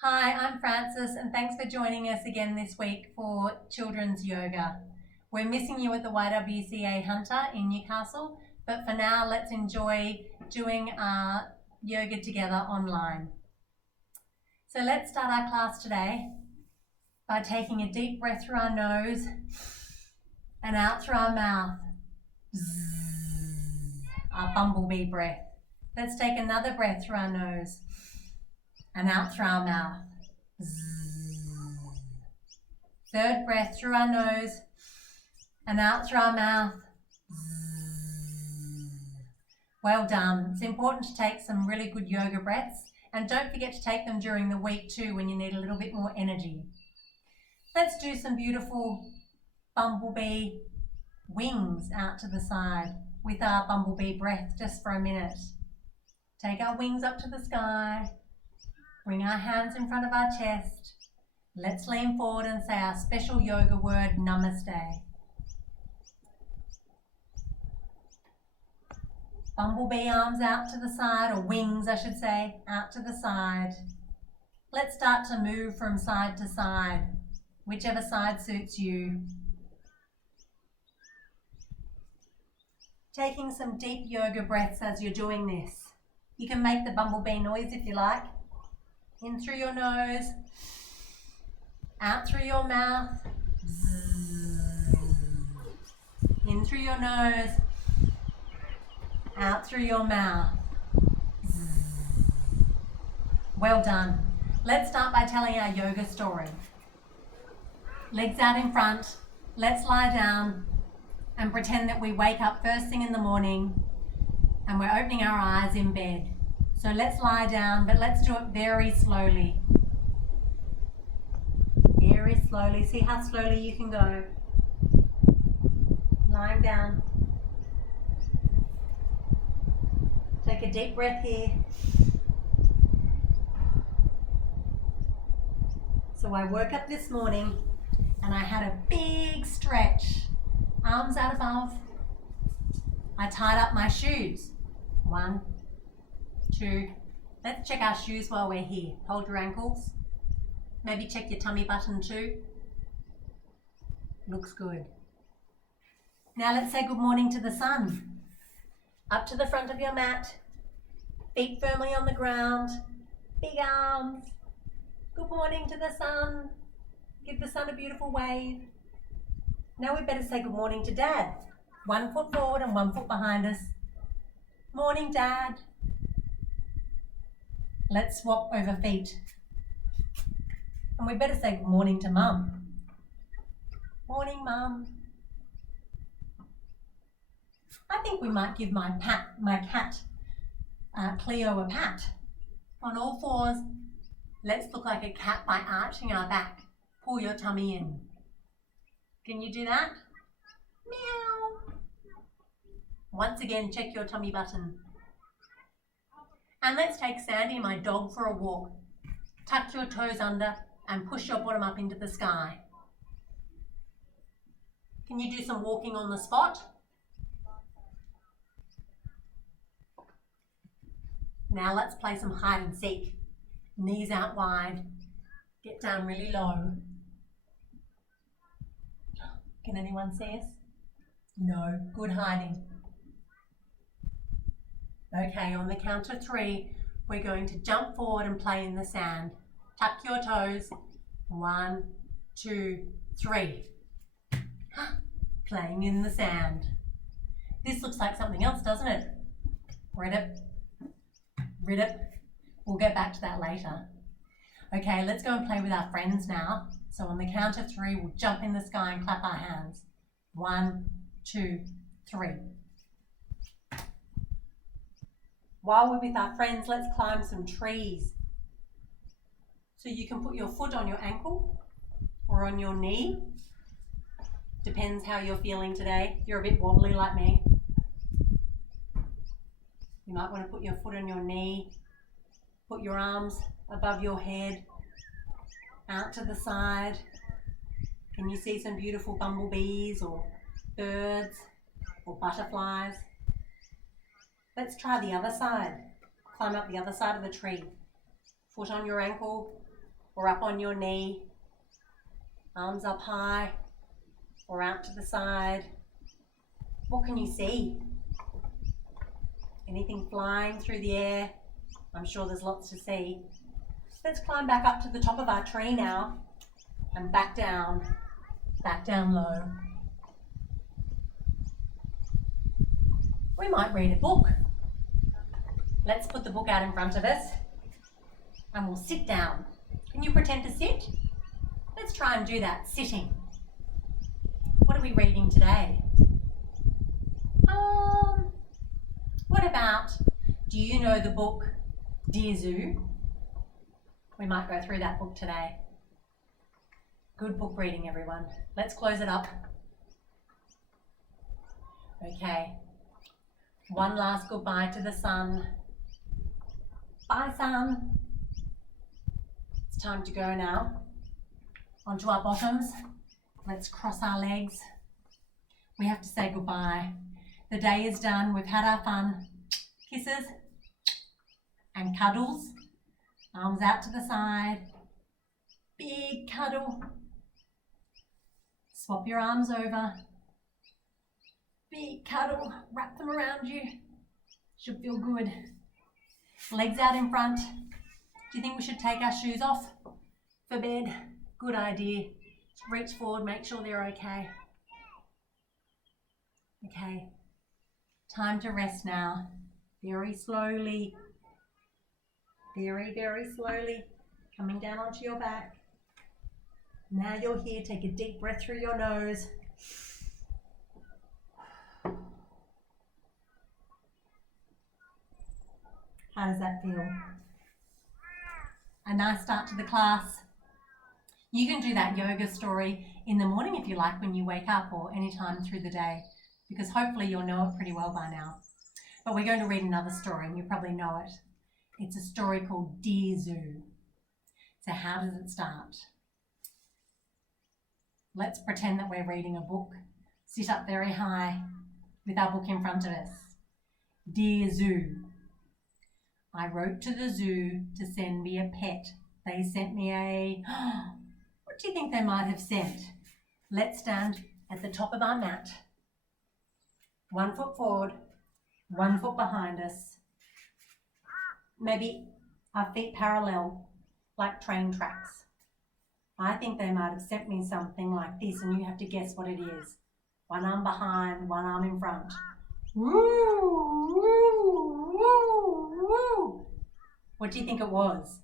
Hi, I'm Frances and thanks for joining us again this week for Children's Yoga. We're missing you at the YWCA Hunter in Newcastle, but for now let's enjoy doing our yoga together online. So let's start our class today by taking a deep breath through our nose and out through our mouth. Our Bumble Bee breath. Let's take another breath through our nose and out through our mouth. Third breath through our nose and out through our mouth. Well done. It's important to take some really good yoga breaths, and don't forget to take them during the week too when you need a little bit more energy. Let's do some beautiful bumblebee wings out to the side with our bumblebee breath just for a minute. Take our wings up to the sky. Bring our hands in front of our chest. Let's lean forward and say our special yoga word, namaste. Bumblebee arms out to the side, or wings I should say, out to the side. Let's start to move from side to side, whichever side suits you. Taking some deep yoga breaths as you're doing this. You can make the bumblebee noise if you like. In through your nose, out through your mouth. In through your nose, out through your mouth. Well done. Let's start by telling our yoga story. Legs out in front. Let's lie down and pretend that we wake up first thing in the morning and we're opening our eyes in bed. So let's lie down, but let's do it very slowly. Very slowly. See how slowly you can go. Lying down. Take a deep breath here. So I woke up this morning and I had a big stretch. Arms out above. I tied up my shoes. 1, 2. Let's check our shoes while we're here. Hold your ankles. Maybe check your tummy button too. Looks good. Now let's say good morning to the sun. Up to the front of your mat. Feet firmly on the ground. Big arms. Good morning to the sun. Give the sun a beautiful wave. Now we better say good morning to Dad. 1 foot forward and 1 foot behind us. Morning, Dad. Let's swap over feet. And we better say good morning to Mum. Morning, Mum. I think we might give my cat, Cleo, a pat. On all fours, let's look like a cat by arching our back. Pull your tummy in. Can you do that? Meow. Once again, check your tummy button. And let's take Sandy, my dog, for a walk. Tuck your toes under and push your bottom up into the sky. Can you do some walking on the spot? Now let's play some hide and seek. Knees out wide. Get down really low. Can anyone see us? No. Good hiding. Okay, on the count of 3, we're going to jump forward and play in the sand. Tuck your toes. 1, 2, 3. Playing in the sand. This looks like something else, doesn't it? Read it. Read it. We'll get back to that later. Okay, let's go and play with our friends now. So on the count of 3, we'll jump in the sky and clap our hands. 1, 2, 3. While we're with our friends, let's climb some trees. So you can put your foot on your ankle or on your knee. Depends how you're feeling today. If you're a bit wobbly like me, you might want to put your foot on your knee. Put your arms above your head, out to the side. Can you see some beautiful bumblebees or birds or butterflies? Let's try the other side. Climb up the other side of the tree. Foot on your ankle, or up on your knee. Arms up high or out to the side. What can you see? Anything flying through the air? I'm sure there's lots to see. Let's climb back up to the top of our tree now and back down low. We might read a book. Let's put the book out in front of us and we'll sit down. Can you pretend to sit? Let's try and do that, sitting. What are we reading today? What about, do you know the book Dear Zoo? We might go through that book today. Good book reading, everyone. Let's close it up. Okay. One last goodbye to the sun. Bye, sun. It's time to go now. Onto our bottoms. Let's cross our legs. We have to say goodbye. The day is done. We've had our fun. Kisses and cuddles. Arms out to the side. Big cuddle. Swap your arms over. Big cuddle. Wrap them around you. Should feel good. Legs out in front. Do you think we should take our shoes off for bed? Good idea. Reach forward, make sure they're okay. Okay. Time to rest now. Very slowly. Very, very slowly. Coming down onto your back. Now you're here. Take a deep breath through your nose. How does that feel? A nice start to the class. You can do that yoga story in the morning if you like, when you wake up, or anytime through the day, because hopefully you'll know it pretty well by now. But we're going to read another story and you probably know it. It's a story called Dear Zoo. So how does it start? Let's pretend that we're reading a book. Sit up very high with our book in front of us. Dear Zoo. I wrote to the zoo to send me a pet. They sent me a... What do you think they might have sent? Let's stand at the top of our mat. 1 foot forward, 1 foot behind us. Maybe our feet parallel, like train tracks. I think they might have sent me something like this, and you have to guess what it is. 1 arm behind, 1 arm in front. Woo, woo, woo, woo. What do you think it was?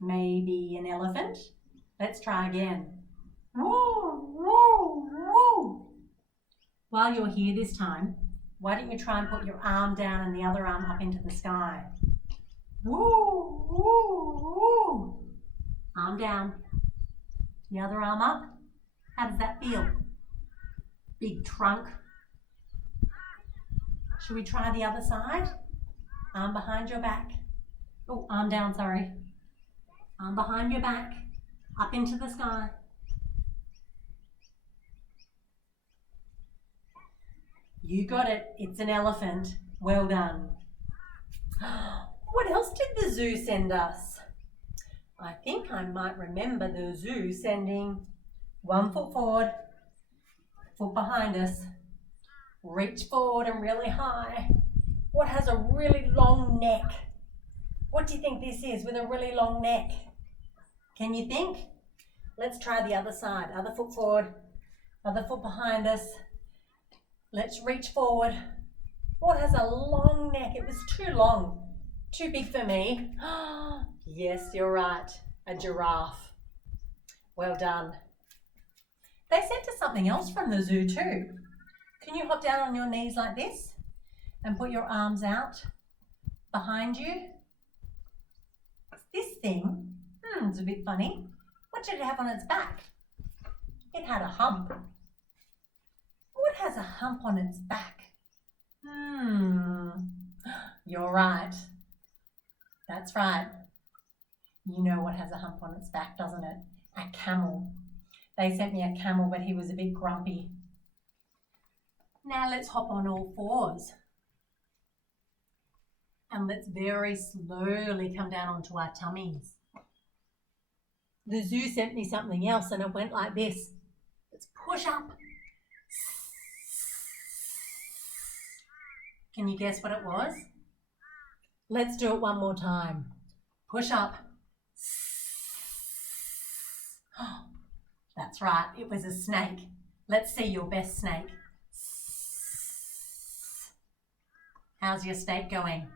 Maybe an elephant? Let's try again. Woo, woo, woo. While you're here this time, why don't you try and put your arm down and the other arm up into the sky? Woo, woo, woo. Arm down. The other arm up. How does that feel? Big trunk. Should we try the other side? Arm behind your back. Oh, arm down, sorry. Arm behind your back. Up into the sky. You got it. It's an elephant. Well done. What else did the zoo send us? I think I might remember the zoo sending 1 foot forward, foot behind us. Reach forward and really high. What has a really long neck? What do you think this is with a really long neck? Can you think? Let's try the other side. Other foot forward, other foot behind us. Let's reach forward. What has a long neck? It was too long, too big for me. Yes, you're right, a giraffe. Well done. They sent us something else from the zoo too. Can you hop down on your knees like this and put your arms out behind you? This thing, it's a bit funny. What did it have on its back? It had a hump. What has a hump on its back? You're right. That's right. You know what has a hump on its back, doesn't it? A camel. They sent me a camel, but he was a bit grumpy. Now let's hop on all fours. And let's very slowly come down onto our tummies. the zoo sent me something else and it went like this. Let's push up. Can you guess what it was? Let's do it one more time. Push up. That's right, it was a snake. Let's see your best snake. How's your snake going?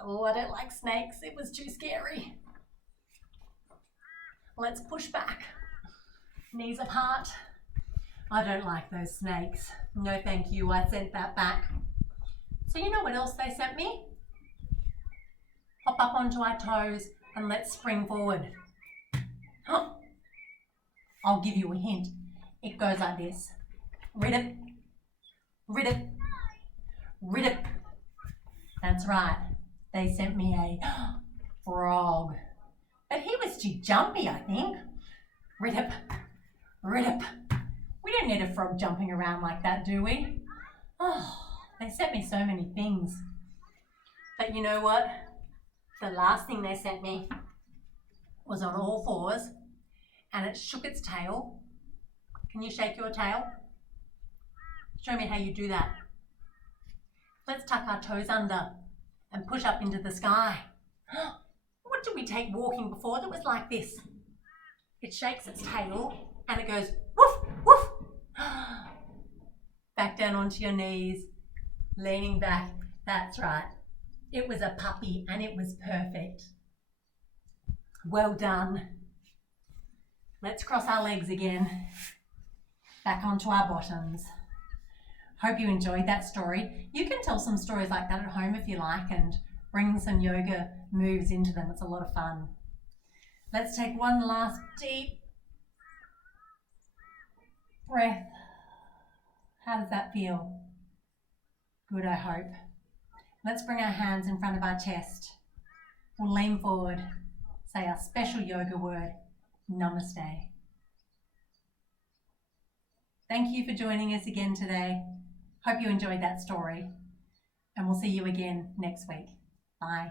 Oh, I don't like snakes. It was too scary. Let's push back. Knees apart. I don't like those snakes. No, thank you. I sent that back. So you know what else they sent me? Hop up onto our toes and let's spring forward. I'll give you a hint. It goes like this. Riddip, riddip, riddip. That's right. They sent me a frog. But he was too jumpy, I think. Riddip, riddip. We don't need a frog jumping around like that, do we? Oh, they sent me so many things. But you know what? The last thing they sent me was on all fours and it shook its tail. Can you shake your tail? Show me how you do that. Let's tuck our toes under and push up into the sky. What did we take walking before that was like this? It shakes its tail and it goes woof, woof. Back down onto your knees, leaning back. That's right. It was a puppy and it was perfect. Well done. Let's cross our legs again. Back onto our bottoms. Hope you enjoyed that story. You can tell some stories like that at home if you like and bring some yoga moves into them. It's a lot of fun. Let's take one last deep breath. How does that feel? Good, I hope. Let's bring our hands in front of our chest. We'll lean forward, say our special yoga word, Namaste. Thank you for joining us again today. Hope you enjoyed that story, and we'll see you again next week. Bye.